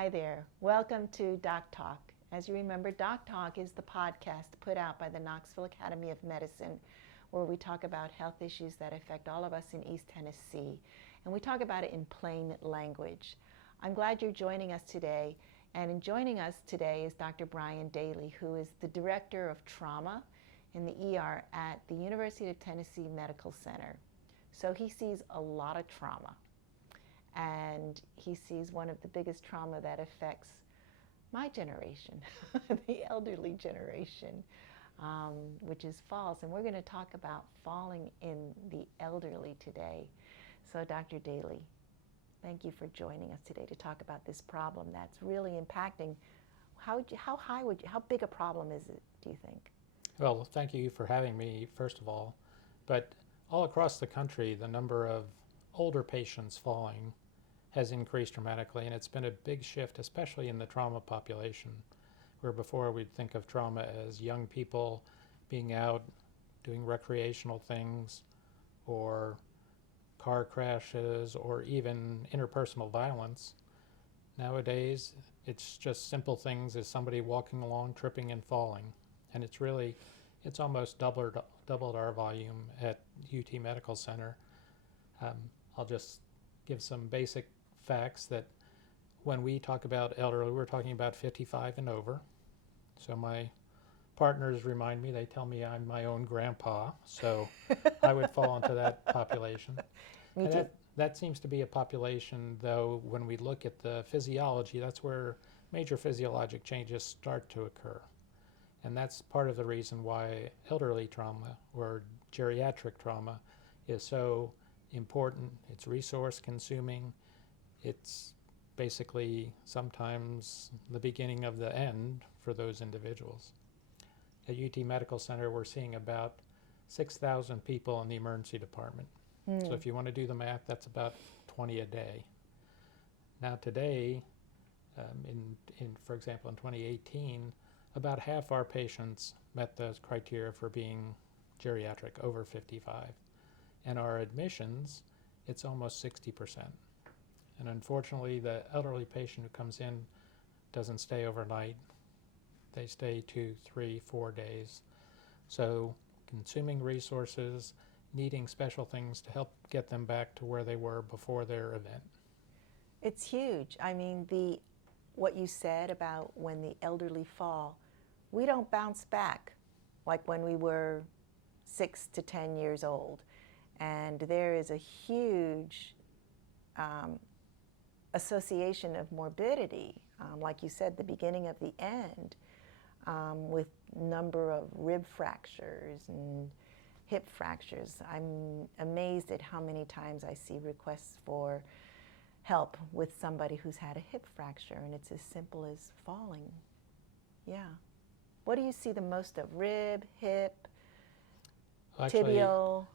Hi there. Welcome to Doc Talk. As you remember, Doc Talk is the podcast put out by the Knoxville Academy of Medicine where we talk about health issues that affect all of us in East Tennessee. And we talk about it in plain language. I'm glad you're joining us today. And in joining us today is Dr. Brian Daly, who is the Director of Trauma in the ER at the University of Tennessee Medical Center. So he sees a lot of trauma. And he sees one of the biggest trauma that affects my generation, the elderly generation, which is falls. And we're going to talk about falling in the elderly today. So Dr. Daly, thank you for joining us today to talk about this problem that's really impacting. How big a problem is it, do you think? Well, thank you for having me, first of all. But all across the country, the number of older patients falling has increased dramatically, and it's been a big shift, especially in the trauma population, where before we'd think of trauma as young people being out doing recreational things, or car crashes, or even interpersonal violence. Nowadays, it's just simple things as somebody walking along, tripping and falling. And it's almost doubled our volume at UT Medical Center. I'll just give some basic facts that when we talk about elderly, we're talking about 55 and over. So my partners remind me, they tell me I'm my own grandpa, so I would fall into that population. Me too. That seems to be a population, though, when we look at the physiology, that's where major physiologic changes start to occur. And that's part of the reason why elderly trauma or geriatric trauma is so important. It's resource consuming. It's basically sometimes the beginning of the end for those individuals. At UT Medical Center, we're seeing about 6,000 people in the emergency department. So if you want to do the math, that's about 20 a day. Now today, for example, in 2018, about half our patients met those criteria for being geriatric, over 55. And our admissions, it's almost 60%. And unfortunately, the elderly patient who comes in doesn't stay overnight. They stay 2, 3, 4 days. So consuming resources, needing special things to help get them back to where they were before their event. It's huge. I mean, what you said about when the elderly fall, we don't bounce back like when we were 6 to 10 years old. And there is a huge association of morbidity, like you said, the beginning of the end, with number of rib fractures and hip fractures. I'm amazed at how many times I see requests for help with somebody who's had a hip fracture, and it's as simple as falling. Yeah. What do you see the most of? Rib, hip, tibial?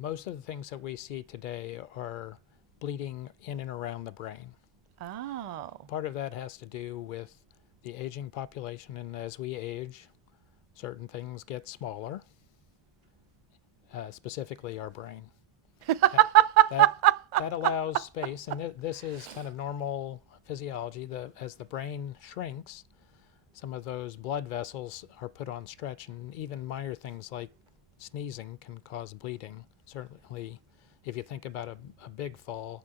Most of the things that we see today are bleeding in and around the brain. Oh. Part of that has to do with the aging population, and as we age, certain things get smaller, specifically our brain. That allows space, and this is kind of normal physiology. As the brain shrinks, some of those blood vessels are put on stretch, and even minor things like sneezing can cause bleeding. Certainly, if you think about a big fall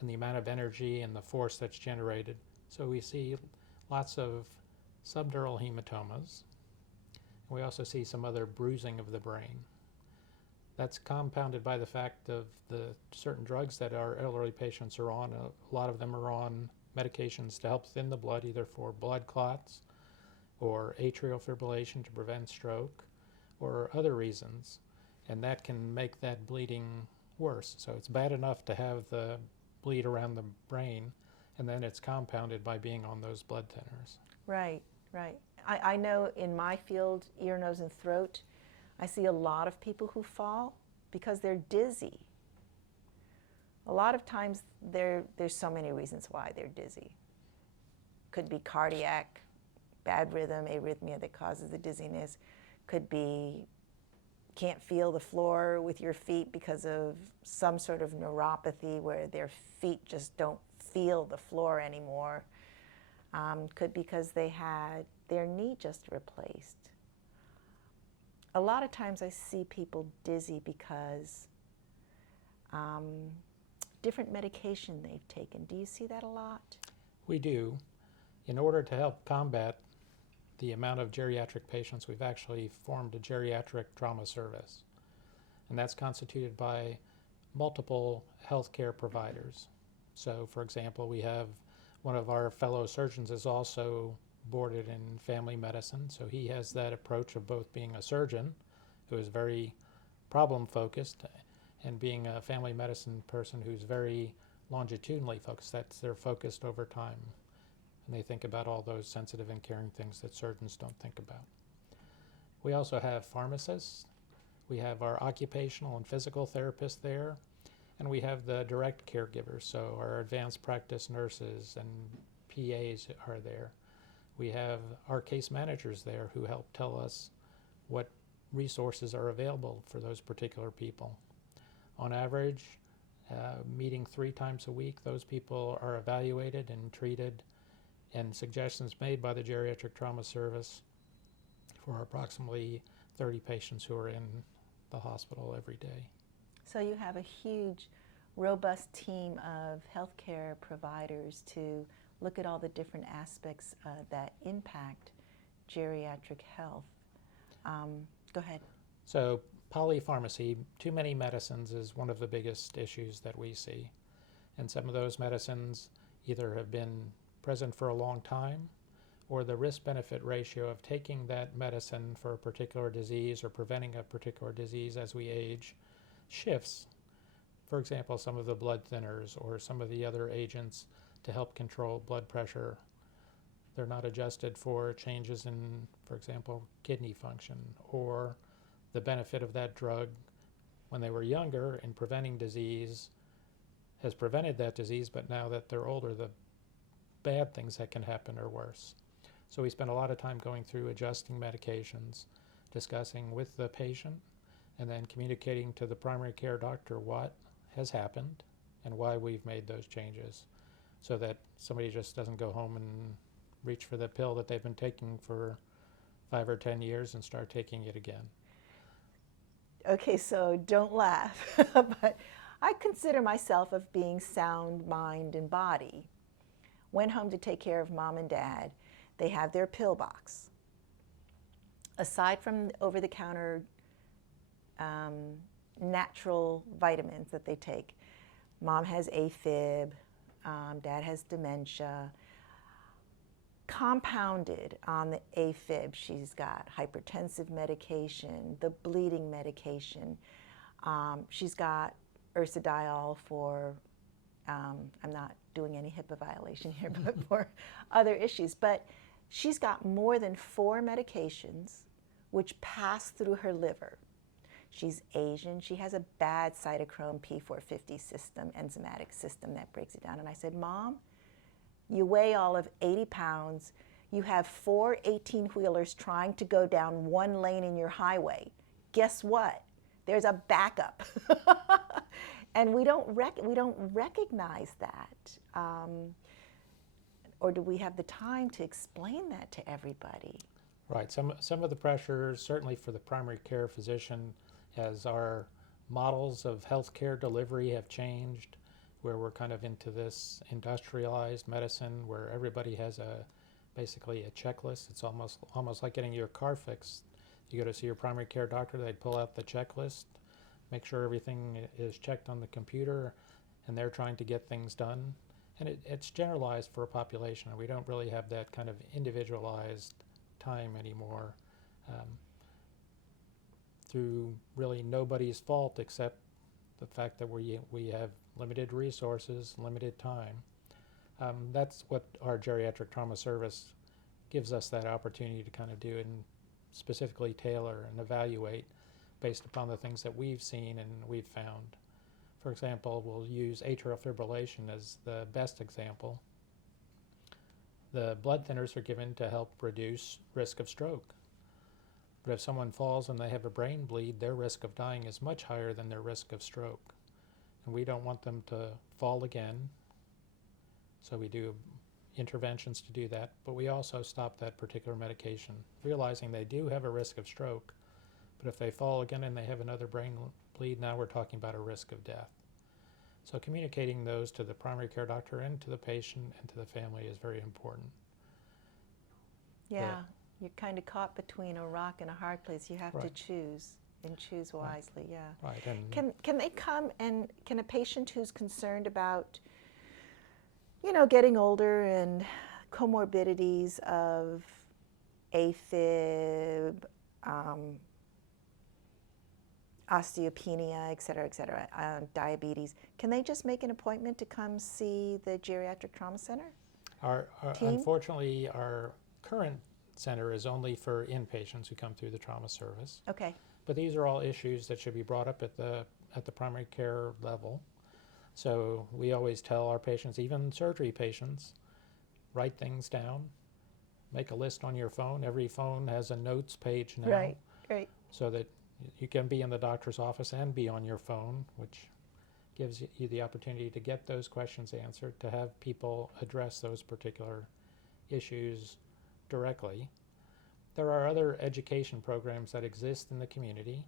and the amount of energy and the force that's generated. So we see lots of subdural hematomas. We also see some other bruising of the brain. That's compounded by the fact of the certain drugs that our elderly patients are on. A lot of them are on medications to help thin the blood, either for blood clots or atrial fibrillation to prevent stroke, or other reasons. And that can make that bleeding worse. So it's bad enough to have the bleed around the brain, and then it's compounded by being on those blood thinners. Right, right. I know in my field, ear, nose, and throat, I see a lot of people who fall because they're dizzy. A lot of times there's so many reasons why they're dizzy. Could be cardiac, bad rhythm, arrhythmia that causes the dizziness. Could be can't feel the floor with your feet because of some sort of neuropathy where their feet just don't feel the floor anymore. Could because they had their knee just replaced. A lot of times I see people dizzy because different medication they've taken. Do you see that a lot? We do. In order to help combat the amount of geriatric patients, we've actually formed a geriatric trauma service. And that's constituted by multiple healthcare providers. So, for example, we have one of our fellow surgeons is also boarded in family medicine, so he has that approach of both being a surgeon, who is very problem focused, and being a family medicine person who's very longitudinally focused. They're focused over time, and they think about all those sensitive and caring things that surgeons don't think about. We also have pharmacists. We have our occupational and physical therapists there, and we have the direct caregivers, so our advanced practice nurses and PAs are there. We have our case managers there who help tell us what resources are available for those particular people. On average, meeting 3 times a week, those people are evaluated and treated, and suggestions made by the geriatric trauma service for approximately 30 patients who are in the hospital every day. So you have a huge, robust team of healthcare providers to look at all the different aspects that impact geriatric health. Go ahead. So polypharmacy, too many medicines, is one of the biggest issues that we see. And some of those medicines either have been present for a long time, or the risk-benefit ratio of taking that medicine for a particular disease or preventing a particular disease as we age shifts. For example, some of the blood thinners or some of the other agents to help control blood pressure, they're not adjusted for changes in, for example, kidney function, or the benefit of that drug when they were younger in preventing disease has prevented that disease, but now that they're older, the bad things that can happen are worse. So we spend a lot of time going through adjusting medications, discussing with the patient, and then communicating to the primary care doctor what has happened and why we've made those changes, so that somebody just doesn't go home and reach for the pill that they've been taking for 5 or 10 years and start taking it again. Okay, so don't laugh, but I consider myself of being sound mind and body. Went home to take care of mom and dad. They have their pill box. Aside from over-the-counter natural vitamins that they take, mom has AFib, dad has dementia. Compounded on the AFib, she's got hypertensive medication, the bleeding medication. She's got ursodiol for, I'm not doing any HIPAA violation here, but for other issues. But she's got more than 4 medications which pass through her liver. She's Asian. She has a bad cytochrome P450 system, enzymatic system that breaks it down. And I said, Mom, you weigh all of 80 pounds. You have 4 18-wheelers trying to go down one lane in your highway. Guess what? There's a backup. And we don't recognize that. Or do we have the time to explain that to everybody? Right. Some of the pressures, certainly for the primary care physician, as our models of healthcare delivery have changed, where we're kind of into this industrialized medicine where everybody has basically a checklist. It's almost like getting your car fixed. You go to see your primary care doctor, they'd pull out the checklist, make sure everything is checked on the computer, and they're trying to get things done. And it's generalized for a population, and we don't really have that kind of individualized time anymore, through really nobody's fault except the fact that we have limited resources, limited time. That's what our geriatric trauma service gives us that opportunity to kind of do, and specifically tailor and evaluate based upon the things that we've seen and we've found. For example, we'll use atrial fibrillation as the best example. The blood thinners are given to help reduce risk of stroke. But if someone falls and they have a brain bleed, their risk of dying is much higher than their risk of stroke. And we don't want them to fall again. So we do interventions to do that, but we also stop that particular medication, realizing they do have a risk of stroke, but if they fall again and they have another brain bleed, now we're talking about a risk of death. So communicating those to the primary care doctor and to the patient and to the family is very important. Yeah, you're kind of caught between a rock and a hard place. You have to choose, and choose wisely. Yeah. Right. And Can they come, and can a patient who's concerned about, you know, getting older and comorbidities of AFib, osteopenia, et cetera, diabetes, can they just make an appointment to come see the Geriatric Trauma Center? Unfortunately, our current center is only for inpatients who come through the trauma service. Okay. But these are all issues that should be brought up at the primary care level. So we always tell our patients, even surgery patients, write things down, make a list on your phone. Every phone has a notes page now. Right, right. So that you can be in the doctor's office and be on your phone, which gives you the opportunity to get those questions answered, to have people address those particular issues directly. There are other education programs that exist in the community.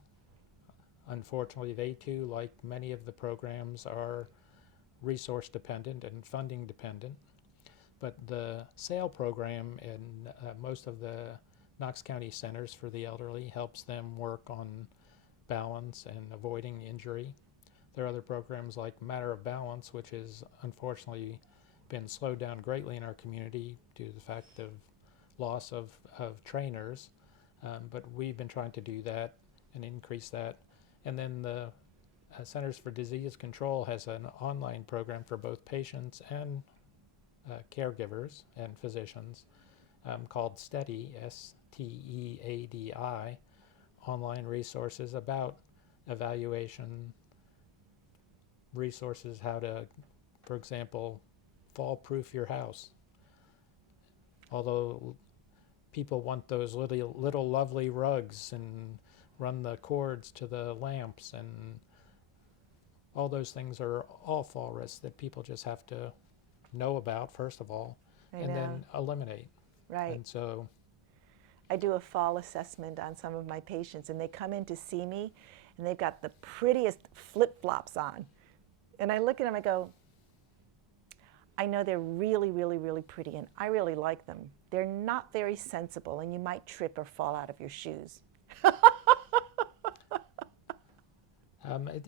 Unfortunately, they too, like many of the programs, are resource dependent and funding dependent. But the SAIL program in most of the Knox County Centers for the Elderly helps them work on balance and avoiding injury. There are other programs like Matter of Balance, which has unfortunately been slowed down greatly in our community due to the fact of loss of trainers, but we've been trying to do that and increase that. And then the Centers for Disease Control has an online program for both patients and caregivers and physicians called STEADI, STEADI, online resources about evaluation, resources how to, for example, fall-proof your house. Although people want those little lovely rugs and run the cords to the lamps, and all those things are all fall risks that people just have to know about, first of all, then eliminate. Right. And so I do a fall assessment on some of my patients, and they come in to see me, and they've got the prettiest flip-flops on. And I look at them, I go, I know they're really, really, really pretty, and I really like them. They're not very sensible, and you might trip or fall out of your shoes.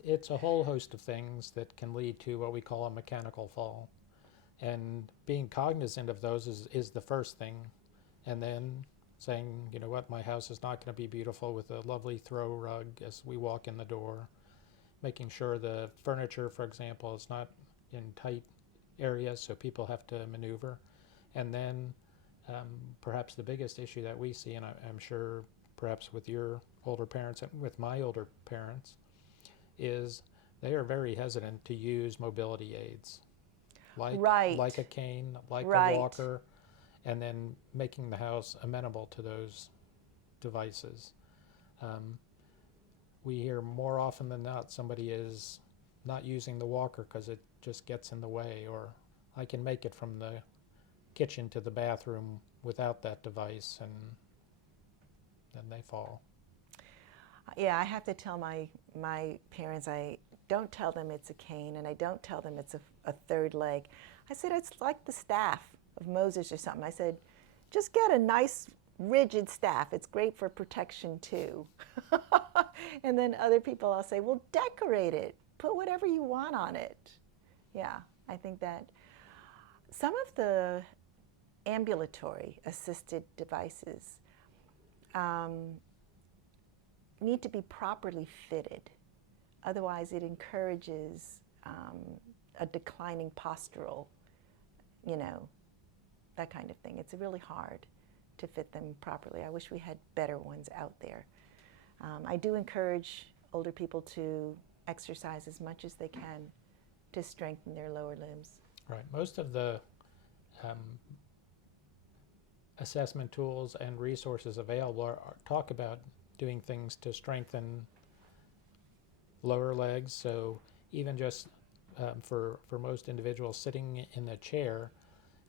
It's a whole host of things that can lead to what we call a mechanical fall. And being cognizant of those is the first thing. And then saying, you know what, my house is not going to be beautiful with a lovely throw rug as we walk in the door. Making sure the furniture, for example, is not in tight areas so people have to maneuver. And then perhaps the biggest issue that we see, and I'm sure perhaps with your older parents and with my older parents, is they are very hesitant to use mobility aids. Like a cane, like a walker, and then making the house amenable to those devices. We hear more often than not somebody is not using the walker because it just gets in the way, or I can make it from the kitchen to the bathroom without that device, and then they fall. Yeah, I have to tell my parents, I don't tell them it's a cane, and I don't tell them it's a third leg. I said, it's like the staff of Moses or something. I said, just get a nice rigid staff. It's great for protection too. And then other people, I'll say, well, decorate it. Put whatever you want on it. Yeah, I think that some of the ambulatory assisted devices need to be properly fitted. Otherwise, it encourages a declining postural, that kind of thing. It's really hard to fit them properly. I wish we had better ones out there. I do encourage older people to exercise as much as they can to strengthen their lower limbs. Right. Most of the assessment tools and resources available talk about doing things to strengthen lower legs. So even just for most individuals sitting in a chair,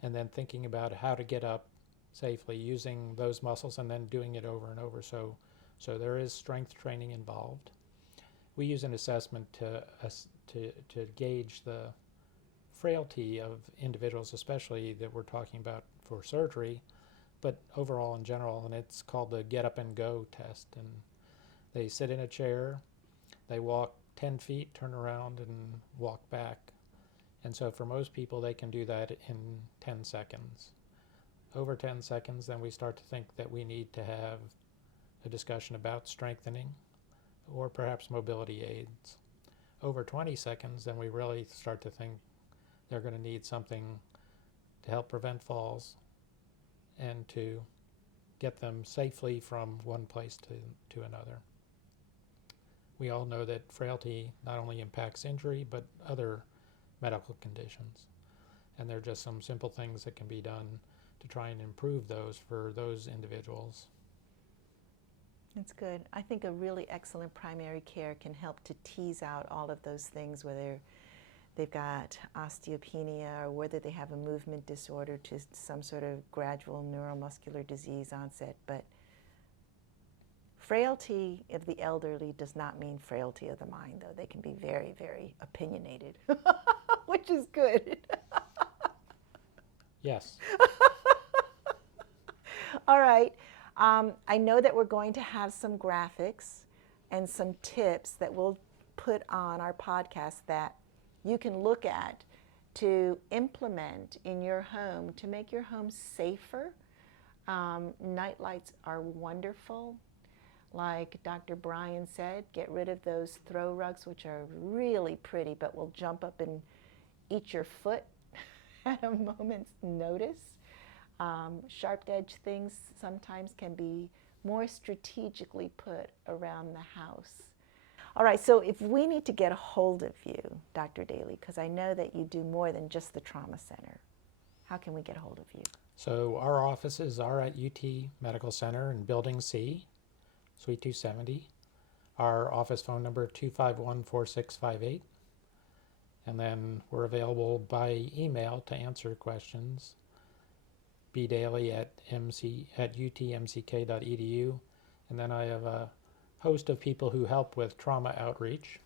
and then thinking about how to get up safely using those muscles and then doing it over and over. So there is strength training involved. We use an assessment to gauge the frailty of individuals, especially that we're talking about for surgery, but overall in general, and it's called the Get Up and Go test. And they sit in a chair, they walk 10 feet, turn around, and walk back. And so for most people, they can do that in 10 seconds. Over 10 seconds, then we start to think that we need to have a discussion about strengthening or perhaps mobility aids. Over 20 seconds, then we really start to think they're going to need something to help prevent falls and to get them safely from one place to another. We all know that frailty not only impacts injury, but other medical conditions. And there are just some simple things that can be done to try and improve those for those individuals. That's good. I think a really excellent primary care can help to tease out all of those things, whether they've got osteopenia or whether they have a movement disorder to some sort of gradual neuromuscular disease onset. But frailty of the elderly does not mean frailty of the mind, though. They can be very, very opinionated, which is good. Yes. All right. I know that we're going to have some graphics and some tips that we'll put on our podcast that you can look at to implement in your home to make your home safer. Night lights are wonderful. Like Dr. Brian said, get rid of those throw rugs, which are really pretty, but will jump up and eat your foot at a moment's notice. Sharp-edged things sometimes can be more strategically put around the house. All right, so if we need to get a hold of you, Dr. Daly, because I know that you do more than just the trauma center, how can we get a hold of you? So our offices are at UT Medical Center in Building C, Suite 270. Our office phone number 251-4658. And then we're available by email to answer questions. bdaly@utmck.edu. And then I have a host of people who help with trauma outreach.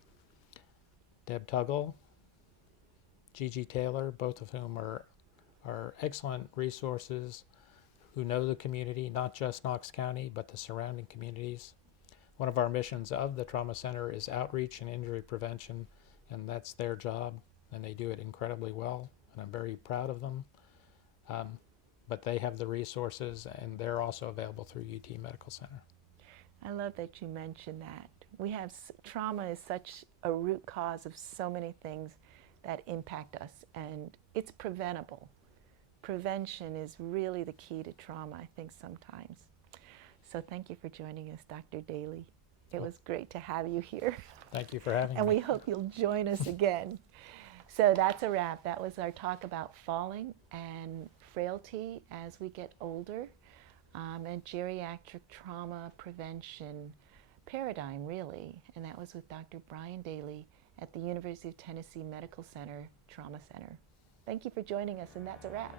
Deb Tuggle, Gigi Taylor, both of whom are excellent resources who know the community, not just Knox County, but the surrounding communities. One of our missions of the Trauma Center is outreach and injury prevention, and that's their job, and they do it incredibly well, and I'm very proud of them. But they have the resources, and they're also available through UT Medical Center. I love that you mentioned that. We have trauma is such a root cause of so many things that impact us, and it's preventable. Prevention is really the key to trauma, I think, sometimes. So thank you for joining us, Dr. Daly. It was great to have you here. Thank you for having me. And we hope you'll join us again. So that's a wrap. That was our talk about falling and frailty as we get older, and geriatric trauma prevention paradigm, really. And that was with Dr. Brian Daly at the University of Tennessee Medical Center Trauma Center. Thank you for joining us, and that's a wrap.